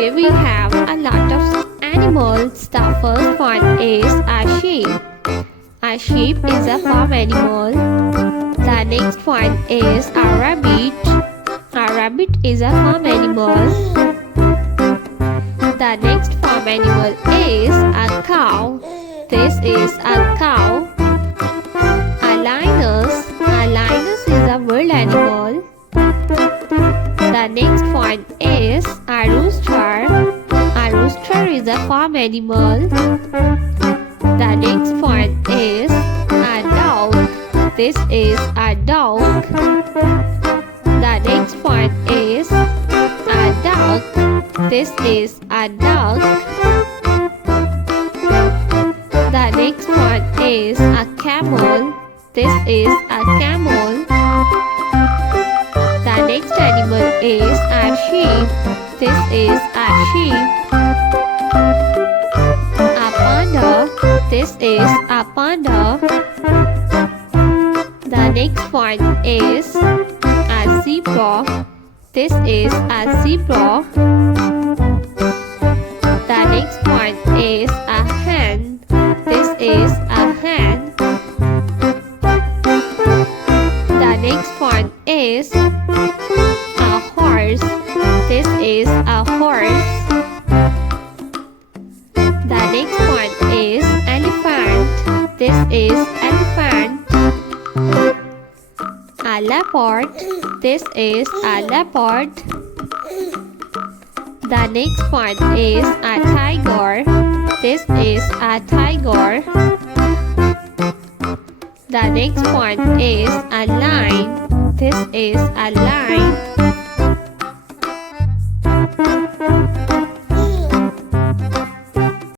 Today we have a lot of animals. The first one is a sheep. A sheep is a farm animal. The next one is a rabbit. A rabbit is a farm animal. The next farm animal is a cow. This is a cow. A lioness. A lioness is a wild animal. The next one is a rooster. A rooster is a farm animal. The next one is a dog. This is a dog. The next one is a duck. This is a duck. The next one is a camel. This is a camel. The next animal is a sheep. This is a sheep. A panda. This is a panda. The next one is a zebra. This is a zebra. The next one is a hen. This is a hen. The next one is a horse. This is a horse. The next one is elephant. This is elephant. A leopard. This is a leopard. The next one is a tiger. This is a tiger. The next one is a lion. This is a lion.